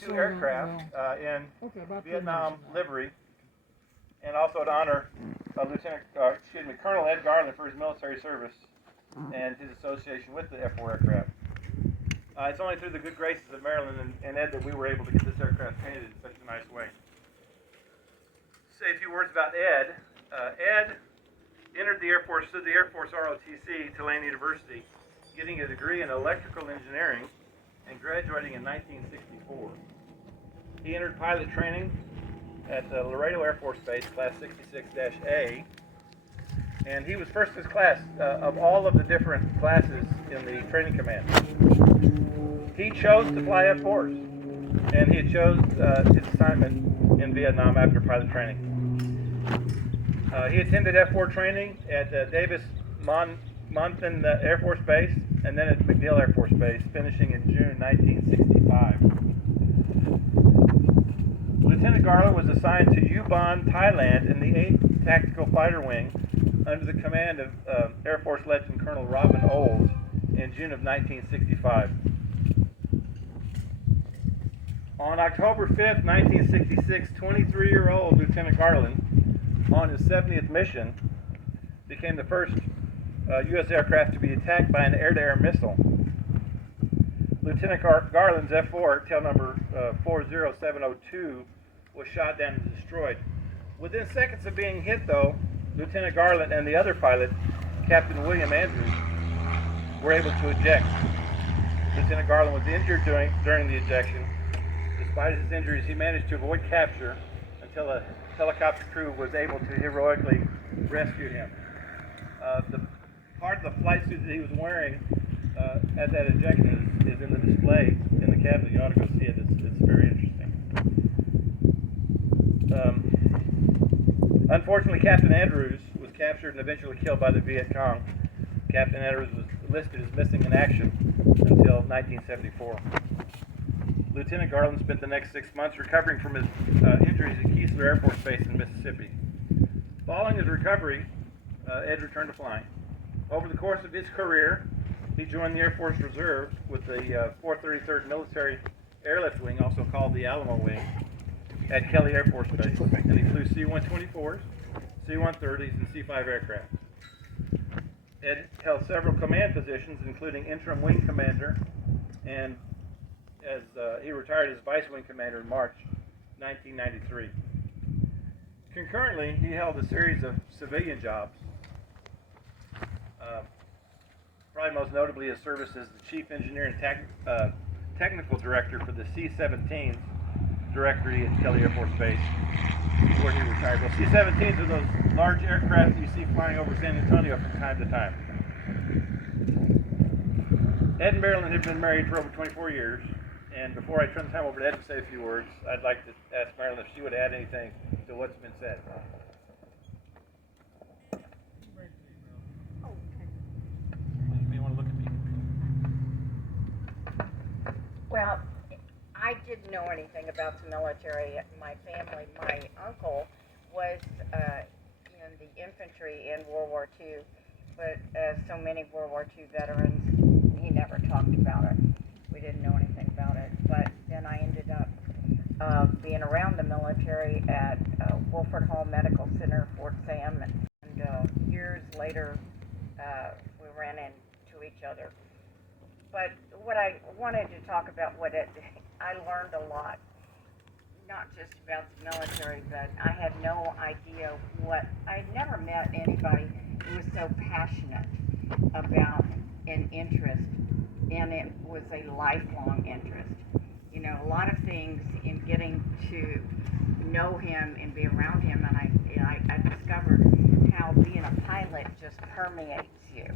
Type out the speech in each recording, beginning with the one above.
two aircraft in Vietnam livery, and also to honor Colonel Ed Garland for his military service and his association with the F-4 aircraft. It's only through the good graces of Marilyn and Ed that we were able to get this aircraft painted in such a nice way. Say a few words about Ed. Ed entered the Air Force through the Air Force ROTC, Tulane University, getting a degree in electrical engineering and graduating in 1964. He entered pilot training at the Laredo Air Force Base, Class 66-A, and he was first in his class of all of the different classes in the training command. He chose to fly F-4s, and he chose his assignment in Vietnam after pilot training. He attended F-4 training at Davis-Monthan Air Force Base, and then at MacDill Air Force Base, finishing in June 1965. Lieutenant Garland was assigned to Ubon, Thailand in the 8th Tactical Fighter Wing under the command of Air Force Lieutenant Colonel Robin Olds in June of 1965. On October 5th, 1966, 23-year-old Lieutenant Garland, on his 70th mission, became the first U.S. aircraft to be attacked by an air-to-air missile. Lieutenant Garland's F-4, tail number 40702, was shot down and destroyed. Within seconds of being hit, though, Lieutenant Garland and the other pilot, Captain William Andrews, were able to eject. Lieutenant Garland was injured during the ejection. Despite his injuries, he managed to avoid capture until a helicopter crew was able to heroically rescue him. The part of the flight suit that he was wearing at that ejection is in the display in the cabinet. You ought to go see it. It's very interesting. Unfortunately, Captain Andrews was captured and eventually killed by the Viet Cong. Captain Andrews was listed as missing in action until 1974. Lieutenant Garland spent the next 6 months recovering from his injuries at Keesler Air Force Base in Mississippi. Following his recovery, Ed returned to flying. Over the course of his career, he joined the Air Force Reserve with the 433rd Military Airlift Wing, also called the Alamo Wing, at Kelly Air Force Base, and he flew C-124s, C-130s, and C-5 aircraft. Ed held several command positions, including interim wing commander, and as he retired as vice wing commander in March 1993. Concurrently, he held a series of civilian jobs. Probably most notably his service as the chief engineer and technical director for the C-17s directory at Kelly Air Force Base, where he retired. Well, C-17s are those large aircraft you see flying over San Antonio from time to time. Ed and Marilyn have been married for over 24 years, and before I turn the time over to Ed to say a few words, I'd like to ask Marilyn if she would add anything to what's been said. You may want to look at me. Well, I didn't know anything about the military. My family, my uncle was in the infantry in World War II, but as so many World War II veterans, he never talked about it. We didn't know anything about it. But then I ended up being around the military at Wolford Hall Medical Center, Fort Sam, and years later we ran into each other. But what I wanted to talk about, I learned a lot, not just about the military, but I had no idea I'd never met anybody who was so passionate about an interest, and it was a lifelong interest. You know, a lot of things in getting to know him and be around him, and I discovered how being a pilot just permeates you.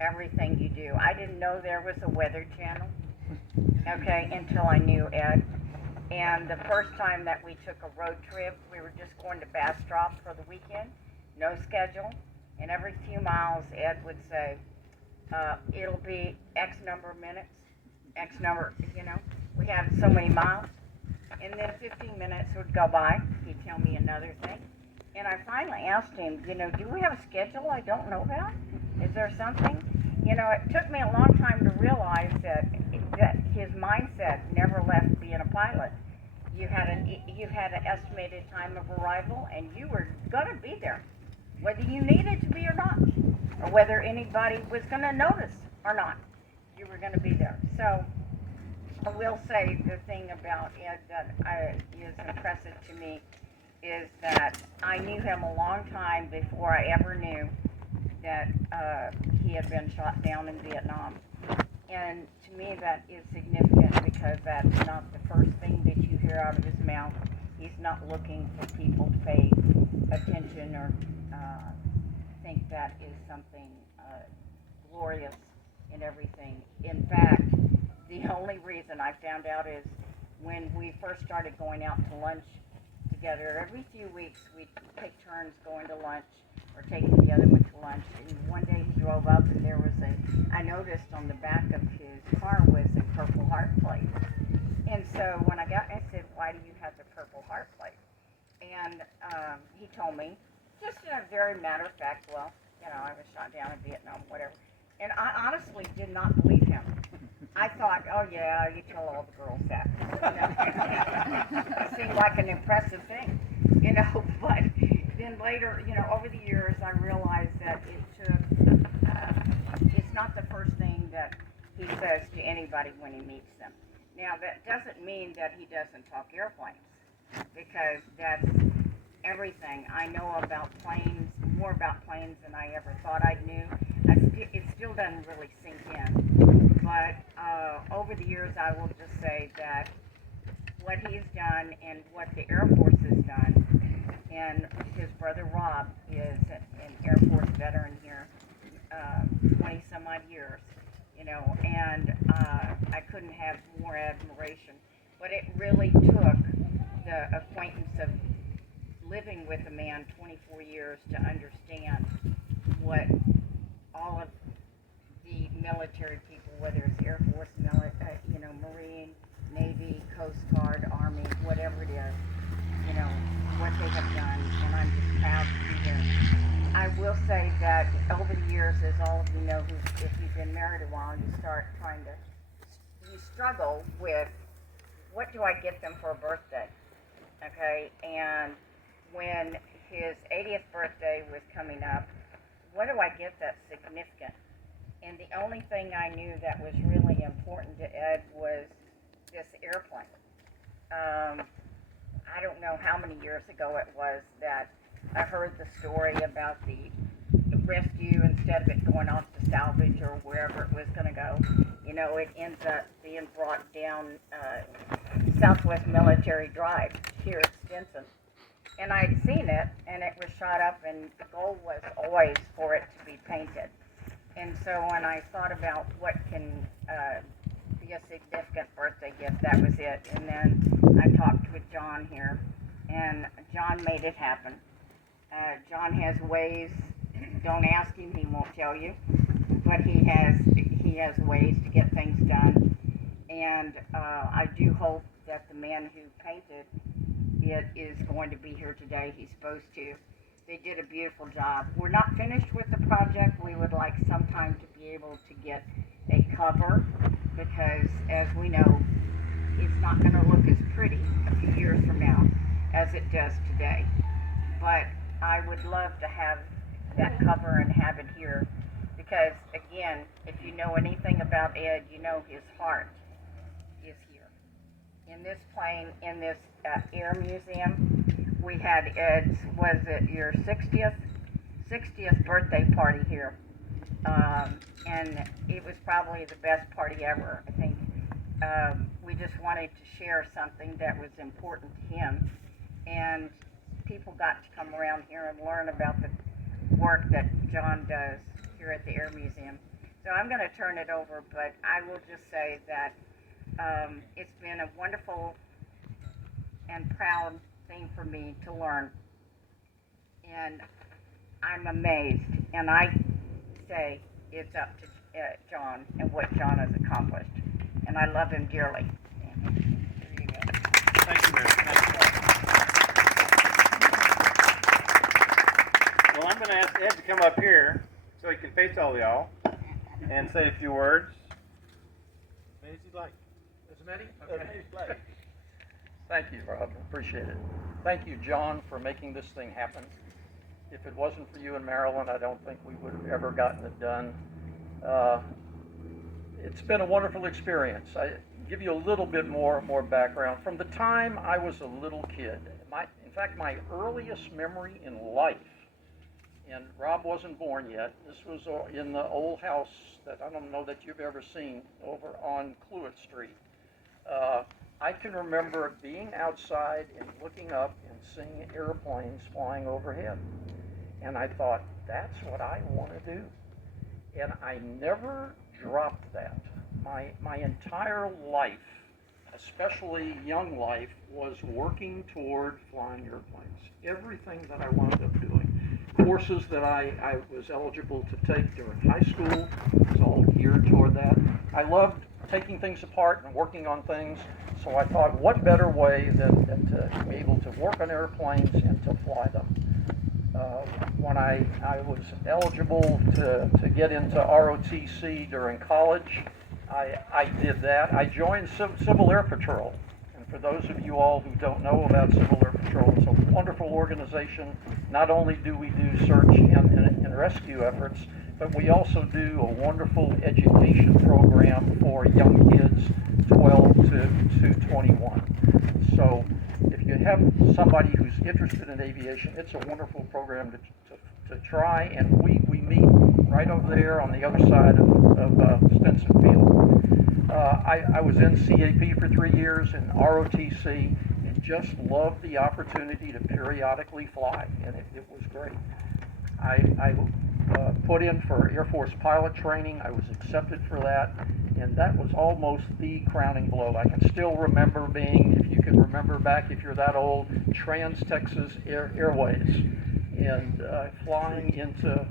Everything you do. I didn't know there was a Weather Channel, okay, until I knew Ed. And the first time that we took a road trip, we were just going to Bastrop for the weekend, no schedule, and every few miles Ed would say, it'll be X number of minutes, X number, we have so many miles, and then 15 minutes would go by, he'd tell me another thing, and I finally asked him, do we have a schedule I don't know about? Is there something? It took me a long time to realize that that his mindset never left being a pilot. You had an estimated time of arrival, and you were going to be there, whether you needed to be or not, or whether anybody was going to notice or not. You were going to be there. So I will say the thing about Ed that is impressive to me is that I knew him a long time before I ever knew that he had been shot down in Vietnam. And to me that is significant because that's not the first thing that you hear out of his mouth. He's not looking for people to pay attention or think that is something glorious in everything. In fact, the only reason I found out is when we first started going out to lunch together. Every few weeks we'd take turns going to lunch or taking the other one to lunch. And one day he drove up and there was I noticed on the back of his car was a Purple Heart plate. And so when I got, I said, why do you have the Purple Heart plate? And he told me, just in a very matter of fact, well, I was shot down in Vietnam, whatever. And I honestly did not believe him. I thought, oh yeah, you tell all the girls that. It seemed like an impressive thing, but then later, over the years, I realized that it's not the first thing that he says to anybody when he meets them. Now, that doesn't mean that he doesn't talk airplanes, because that's everything. I know about planes, more about planes than I ever thought I knew. It still doesn't really sink in. But over the years, I will just say that what he's done and what the Air Force has done, and his brother Rob is an Air Force veteran here, 20 some odd years, and I couldn't have more admiration. But it really took the acquaintance of living with a man 24 years to understand what all of the military people, whether it's Air Force, Marine, Navy, Coast Guard, Army, whatever it is, what they have done, and I'm just proud to be there. I will say that over the years, as all of you know, if you've been married a while, you struggle with, what do I get them for a birthday? Okay, and when his 80th birthday was coming up, what do I get that's significant? And the only thing I knew that was really important to Ed was this airplane. I don't know how many years ago it was that I heard the story about the rescue. Instead of it going off to salvage or wherever it was going to go, it ends up being brought down Southwest Military Drive here at Stinson. And I'd seen it, and it was shot up, and the goal was always for it to be painted. And so when I thought about what can be a significant birthday gift, that was it. And then I talked with John here, and John made it happen. John has ways. Don't ask him; he won't tell you. But he has ways to get things done. And I do hope that the man who painted it is going to be here today. He's supposed to. They did a beautiful job. We're not finished with the project. We would like sometime to be able to get a cover, because as we know, it's not going to look as pretty a few years from now as it does today. But I would love to have that cover and have it here, because again, if you know anything about Ed, you know his heart is here. In this plane, in this Air Museum, we had Ed's, was it your 60th birthday party here. And it was probably the best party ever. I think we just wanted to share something that was important to him. And people got to come around here and learn about the work that John does here at the Air Museum. So I'm going to turn it over, but I will just say that it's been a wonderful and proud thing for me to learn. And I'm amazed, and I say it's up to John and what John has accomplished. And I love him dearly. And there you go. Thank you, Mary. Well, I'm going to ask Ed to come up here so he can face all y'all and say a few words. Amazing you like. As many? Okay. Thank you, Rob. Appreciate it. Thank you, John, for making this thing happen. If it wasn't for you and Marilyn, I don't think we would have ever gotten it done. It's been a wonderful experience. I give you a little bit more background. From the time I was a little kid, in fact, my earliest memory in life, and Rob wasn't born yet, this was in the old house that I don't know that you've ever seen over on Cluett Street. I can remember being outside and looking up and seeing airplanes flying overhead. And I thought, that's what I want to do. And I never dropped that. My entire life, especially young life, was working toward flying airplanes. Everything that I wound up doing. Courses that I was eligible to take during high school was all geared toward that. I loved taking things apart and working on things, so I thought, what better way than to be able to work on airplanes and to fly them. When I was eligible to get into ROTC during college, I did that. I joined Civil Air Patrol. And for those of you all who don't know about Civil Air Patrol, it's a wonderful organization. Not only do we do search and rescue efforts, but we also do a wonderful education program for young kids 12 to 21. So if you have somebody who's interested in aviation, it's a wonderful program to try, and we meet right over there on the other side of Stinson Field. I was in CAP for 3 years and ROTC, and just loved the opportunity to periodically fly, and it was great. I put in for Air Force pilot training. I was accepted for that, and that was almost the crowning blow. I can still remember being, if you can remember back, if you're that old, Trans-Texas Airways, and flying into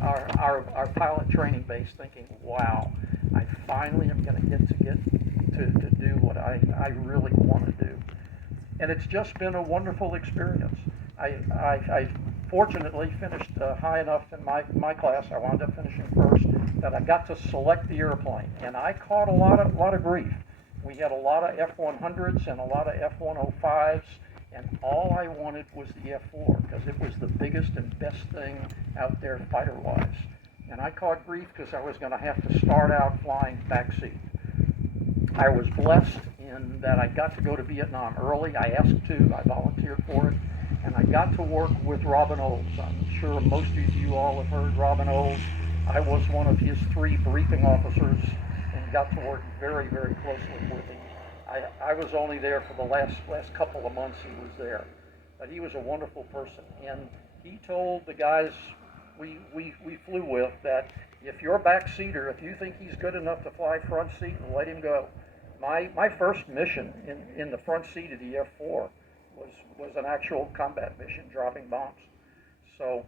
our pilot training base, thinking, wow, I finally am going to get to do what I really want to do. And it's just been a wonderful experience. I fortunately finished high enough in my class. I wound up finishing first, that I got to select the airplane, and I caught a lot of grief. We had a lot of F-100s and a lot of F-105s, and all I wanted was the F-4 because it was the biggest and best thing out there fighter-wise. And I caught grief because I was going to have to start out flying backseat. I was blessed in that I got to go to Vietnam early. I asked to, I volunteered for it, and I got to work with Robin Olds. I'm sure most of you all have heard Robin Olds. I was one of his 3 briefing officers and got to work very, very closely with him. I was only there for the last couple of months he was there, but he was a wonderful person, and he told the guys we flew with that if you're a backseater, if you think he's good enough to fly front seat, let him go. My first mission in the front seat of the F-4 was an actual combat mission, dropping bombs. So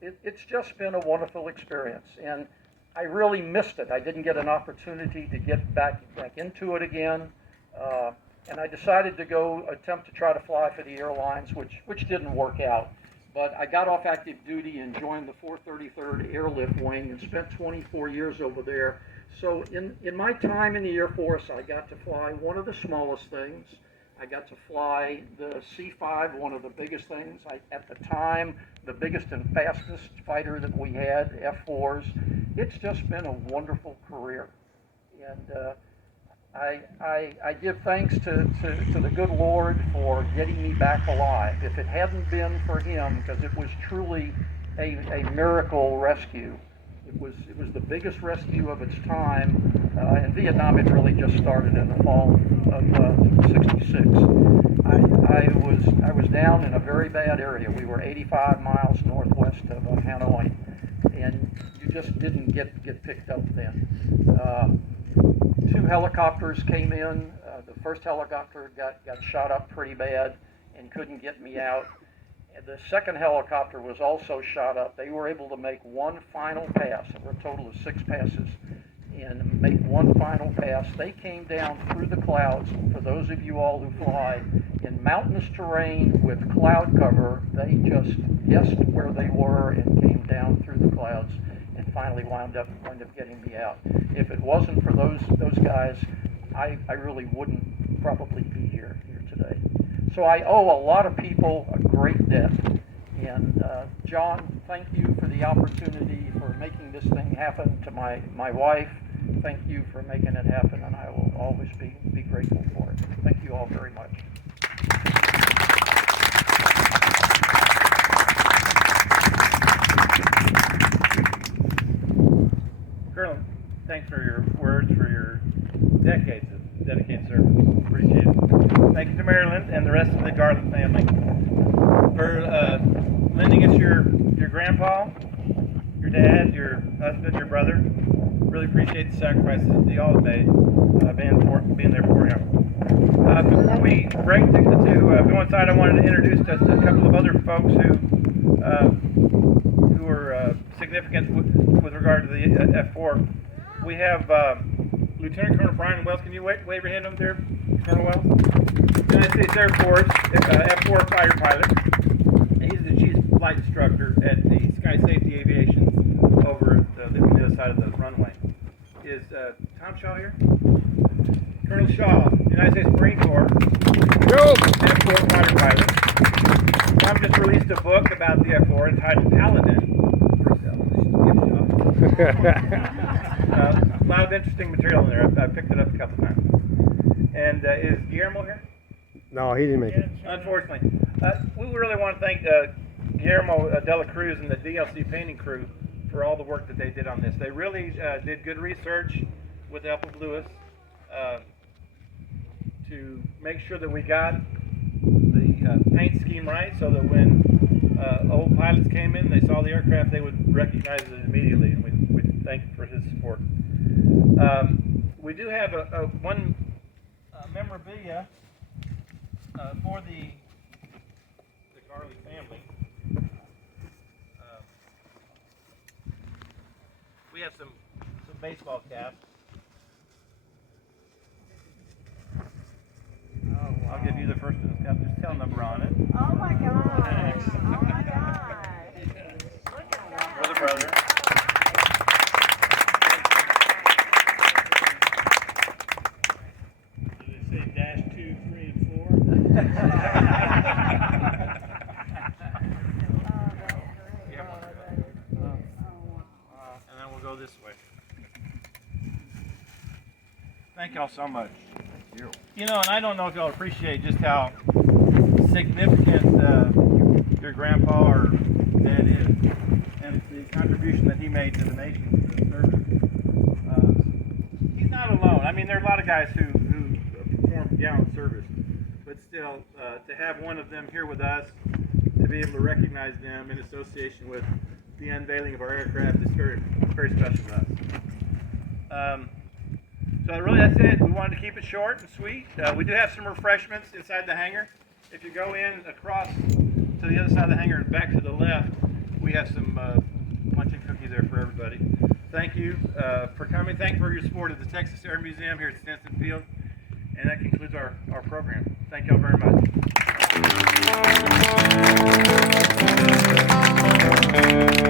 it's just been a wonderful experience, and I really missed it. I didn't get an opportunity to get back into it again, and I decided to go attempt to try to fly for the airlines, which didn't work out. But I got off active duty and joined the 433rd Airlift Wing and spent 24 years over there. So in my time in the Air Force, I got to fly one of the smallest things. I got to fly the C-5, one of the biggest things. At the time, the biggest and fastest fighter that we had, F-4s. It's just been a wonderful career. And I give thanks to the good Lord for getting me back alive. If it hadn't been for him, because it was truly a miracle rescue. It was the biggest rescue of its time. In Vietnam, it really just started in the fall of '66. I was down in a very bad area. We were 85 miles northwest of Hanoi, and you just didn't get picked up then. 2 helicopters came in. The first helicopter got shot up pretty bad and couldn't get me out. And the second helicopter was also shot up. They were able to make one final pass. There were a total of 6 passes, and make one final pass. They came down through the clouds. For those of you all who fly in mountainous terrain with cloud cover, they just guessed where they were and came down through the clouds and finally wound up getting me out. If it wasn't for those guys, I really wouldn't probably be here today. So I owe a lot of people a great debt. And John, thank you for the opportunity for making this thing happen. To my wife, thank you for making it happen, and I will always be grateful for it. Thank you all very much. Colonel, thanks for your words, for your decades of dedicated service. Appreciate it. Thank you to Marilyn and the rest of the Garland family for lending us your grandpa, your dad, your husband, your brother. Really appreciate the sacrifices that you all have made being there for him. Before we break to go inside, I wanted to introduce us to a couple of other folks who are significant with regard to the F-4. We have Lieutenant Colonel Brian Wells. Can you wave your hand up there, Colonel Wells? United States Air Force, F-4 fighter pilot. And he's the chief flight instructor at the Sky Safety Aviation over on the other side of the runway. Is Tom Shaw here? Colonel Shaw, United States Marine Corps, F-4 fighter pilot. Tom just released a book about the F-4 entitled Paladin. A lot of interesting material in there. I picked it up a couple times. And is Guillermo here? No, he didn't make it. Unfortunately. We really want to thank Guillermo de la Cruz and the DLC painting crew for all the work that they did on this. They really did good research with the help of Lewis to make sure that we got the paint scheme right, so that when old pilots came in, they saw the aircraft, they would recognize it immediately, and we thank him for his support. We do have one memorabilia for the Garland family. We have some baseball caps. I'll give you the first one. It's got the tail number on it. Oh my gosh. Oh my gosh. Look at that. For the brother. Did it say -2, 3, and 4? And then we'll go this way. Thank y'all so much. You know, and I don't know if y'all appreciate just how significant your grandpa or dad is, and the contribution that he made to the nation for the service. He's not alone. I mean, there are a lot of guys who perform gallant service, but still, to have one of them here with us, to be able to recognize them in association with the unveiling of our aircraft is very, very special to us. So really that's it. We wanted to keep it short and sweet. We do have some refreshments inside the hangar. If you go in across to the other side of the hangar and back to the left, we have some punch and cookie there for everybody. Thank you for coming. Thank you for your support of the Texas Air Museum here at Stinson Field. And that concludes our program. Thank y'all very much.